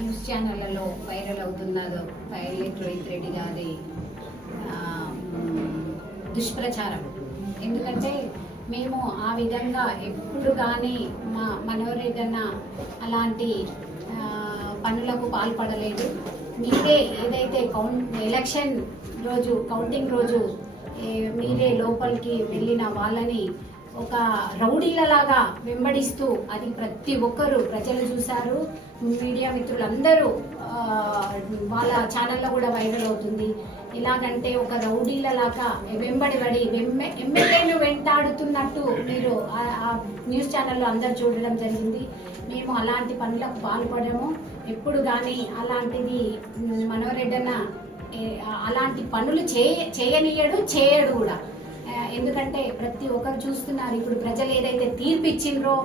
News ఛానళ్ళలో viral అవుతున్నదో pilot Rohit Reddy గారి దుష్ప్రచారం. ఎందుకంటే మేము ఆ విధంగా ఎప్పుడు కానీ మా మనోరేదన్న అలాంటి పనులకు పాల్పడలేదు. మీరే ఏదైతే కౌంట్ ఎలక్షన్ రోజు కౌంటింగ్ రోజు మీరే లోపలికి వెళ్ళిన వాళ్ళని ఒక రౌడీలలాగా వెంబడిస్తూ అది ప్రతి ఒక్కరు ప్రజలు చూశారు. మీడియా మిత్రులందరూ వాళ్ళ ఛానల్లో కూడా వైరల్ అవుతుంది. ఎలాగంటే ఒక రౌడీలలాగా వెంబడి పడి వెమ్మె- ఎమ్మెల్యేను వెంటాడుతున్నట్టు మీరు ఆ- న్యూస్ ఛానల్లో అందరు చూడడం జరిగింది. మేము అలాంటి పనులకు పాల్పడము. ఎప్పుడు కానీ అలాంటిది మనోరెడ్డన అలాంటి పనులు చేయ చేయనీయడు చేయడు కూడా. ఎందుకంటే ప్రతి ఒక్కరు చూస్తున్నారు. ఇప్పుడు ప్రజలు ఏదైతే తీర్పు ఇచ్చిండ్రో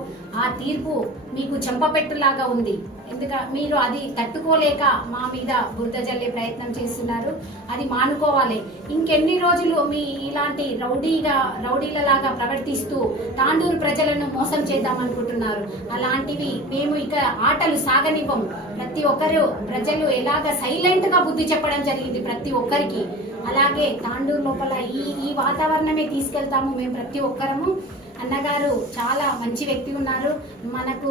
ఆ తీర్పు మీకు చెంపపెట్టులాగా ఉంది. ఎందుక మీరు అది తట్టుకోలేక మా మీద బురద జల్లే ప్రయత్నం చేస్తున్నారు. అది మానుకోవాలి. ఇంకెన్ని రోజులు మీ ఇలాంటి రౌడీగా రౌడీలలాగా ప్రవర్తిస్తూ తాండూరు ప్రజలను మోసం చేద్దామనుకుంటున్నారు అలాంటివి మేము ఇక ఆటలు సాగనివ్వం. ప్రతి ఒక్కరు ప్రజలు ఎలాగ సైలెంట్గా బుద్ధి చెప్పడం జరిగింది ప్రతి ఒక్కరికి. అలాగే తాండూరు లోపల ఈ ఈ వాతావరణమే తీసుకెళ్తాము మేము ప్రతి ఒక్కరము. అన్నగారు చాలా మంచి వ్యక్తి ఉన్నారు. మనకు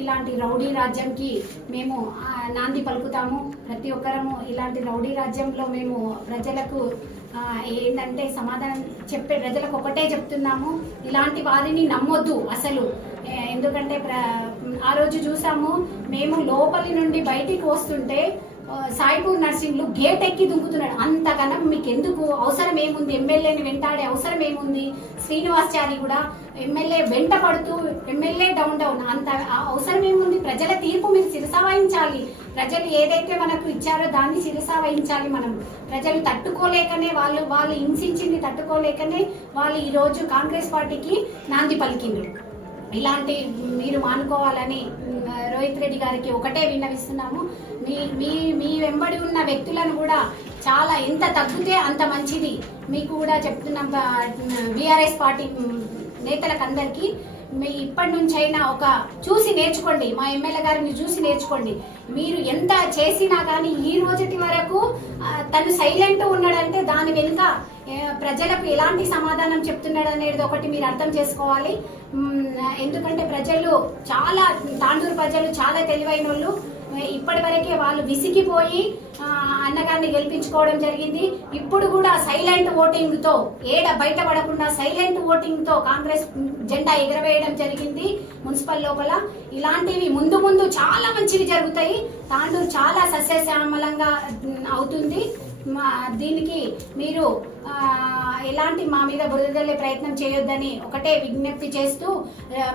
ఇలాంటి రౌడీ రాజ్యంకి మేము నాంది పలుకుతాము. ప్రతి ఒక్కరము ఇలాంటి రౌడీ రాజ్యంలో మేము ప్రజలకు ఏంటంటే సమాధానం చెప్పే ప్రజలకు ఒకటే చెప్తున్నాము. ఇలాంటి వారిని నమ్మొద్దు అసలు. ఎందుకంటే ప్ర ఆ రోజు చూసాము మేము లోపలి నుండి బయటికి వస్తుంటే సాయిపూర్ నర్సింగ్లు గేట్ ఎక్కి దుంకుతున్నాడు. అంతకన్నా మీకు ఎందుకు అవసరం ఏముంది? ఎమ్మెల్యేని వెంటాడే అవసరం ఏముంది? శ్రీనివాసాచారి కూడా ఎమ్మెల్యే వెంట పడుతూ ఎమ్మెల్యే డౌన్ డౌన్. అంత ఆ అవసరం ఏముంది? ప్రజల తీర్పు మీరు శిరసావహించాలి ప్రజలు ఏదైతే మనకు ఇచ్చారో దాన్ని శిరసావహించాలి మనం. ప్రజలు తట్టుకోలేకనే వాళ్ళు వాళ్ళు హింసించింది తట్టుకోలేకనే వాళ్ళు ఈరోజు కాంగ్రెస్ పార్టీకి నాంది పలికింది ఇలాంటి మీరు మానుకోవాలని రోహిత్ రెడ్డి గారికి ఒకటే విన్నవిస్తున్నాము మీ మీ మీ వెంబడి ఉన్న వ్యక్తులను కూడా చాలా ఎంత తగ్గితే అంత మంచిది. మీకు కూడా చెప్తున్నాం బీఆర్ఎస్ పార్టీ నేతలకు అందరికీ మీ ఇప్పటి నుంచైనా ఒక చూసి నేర్చుకోండి. మా ఎమ్మెల్యే గారిని చూసి నేర్చుకోండి. మీరు ఎంత చేసినా కానీ ఈ రోజుటి వరకు తను సైలెంట్ ఉన్నాడంటే దాని వెనుక ప్రజలకు ఎలాంటి సమాధానం చెప్తున్నాడు అనేది ఒకటి మీరు అర్థం చేసుకోవాలి. ఎందుకంటే ప్రజలు చాలా తాండూరు ప్రజలు చాలా తెలివైన వాళ్ళు ఇప్పటి వరకే వాళ్ళు విసిగిపోయి అన్నగారిని గెలిపించుకోవడం జరిగింది. ఇప్పుడు కూడా సైలెంట్ ఓటింగ్తో ఏడ బయటపడకుండా సైలెంట్ ఓటింగ్తో కాంగ్రెస్ జెండా ఎగరవేయడం జరిగింది మున్సిపల్ లోపల. ఇలాంటివి ముందు ముందు చాలా మంచివి జరుగుతాయి. తాండూరు చాలా సస్యశ్యామలంగా అవుతుంది. మా దీనికి మీరు ఎలాంటి మా మీద బురదల్లే ప్రయత్నం చేయొద్దని ఒకటే విజ్ఞప్తి చేస్తూ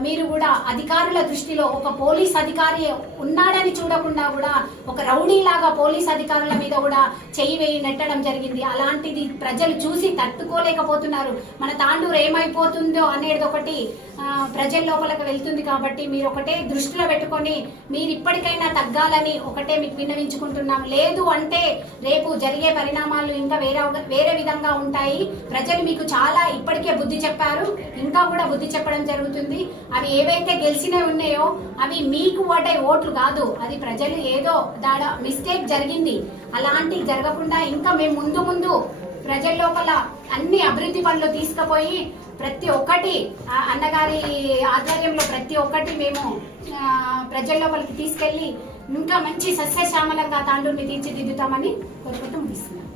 మీరు కూడా అధికారుల దృష్టిలో ఒక పోలీస్ అధికారి ఉన్నాడని చూడకుండా కూడా ఒక రౌడీ లాగా పోలీస్ అధికారుల మీద కూడా చెయ్యి వేయి నెట్టడం జరిగింది. అలాంటిది ప్రజలు చూసి తట్టుకోలేకపోతున్నారు. మన తాండూరు ఏమైపోతుందో అనేది ఒకటి ప్రజల లోపలికి వెళ్తుంది కాబట్టి మీరు ఒకటే దృష్టిలో పెట్టుకొని మీరు ఇప్పటికైనా తగ్గాలని ఒకటే మీకు విన్నవించుకుంటున్నాం. లేదు అంటే రేపు జరిగే పరిణామాలు ఇంకా వేరే వేరే విధంగా ఉంటాయి. ప్రజలు మీకు చాలా ఇప్పటికే బుద్ధి చెప్పారు. ఇంకా కూడా బుద్ధి చెప్పడం జరుగుతుంది. అవి ఏవైతే గెలిచినవి ఉన్నాయో అవి మీకు ఓటే ఓట్లు కాదు. అది ప్రజలు ఏదో దాడ మిస్టేక్ జరిగింది. అలాంటి జరగకుండా ఇంకా మేము ముందు ముందు ప్రజల లోపల అన్ని అభివృద్ధి పనులు తీసుకుపోయి ప్రతి ఒక్కటి అన్నగారి ఆధ్వర్యంలో ప్రతి ఒక్కటి మేము ప్రజల లోపలికి తీసుకెళ్ళి ఇంకా మంచి సస్యశ్యామలంగా తాండూరుని తీర్చిదిద్దుతామని కోరుకుంటూ ముగిస్తున్నాం.